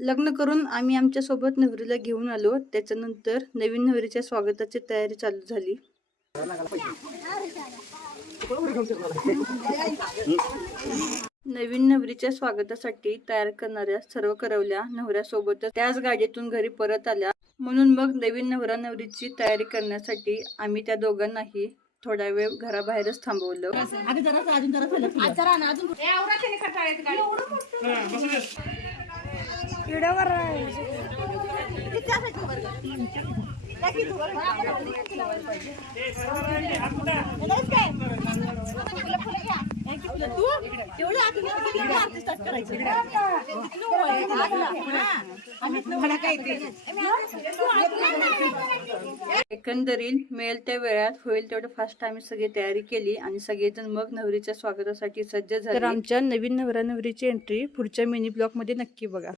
लग्न करून आम्ही आमच्या सोबत नवरीला घेऊन आलो. त्याच्यानंतर नवीन नवरीच्या स्वागताची तयारी चालू झाली. नवीन नवरीच्या स्वागतासाठी तयार करणाऱ्या सर्व करवल्या नवऱ्यासोबतच त्याच गाडीतून घरी परत आल्या. म्हणून मग नवीन नवरा नवरीची तयारी करण्यासाठी आम्ही त्या दोघांनाही थोडा वेळ घराबाहेरच थांबवलं. एकंदरीत मिळेल त्या वेळात होईल तेवढं फास्ट आम्ही सगळी तयारी केली आणि सगळेजण मग नवरीच्या स्वागतासाठी सज्ज झाले. तर आमच्या नवीन नवरा नवरीची एंट्री पुढच्या मिनी ब्लॉग मध्ये नक्की बघा.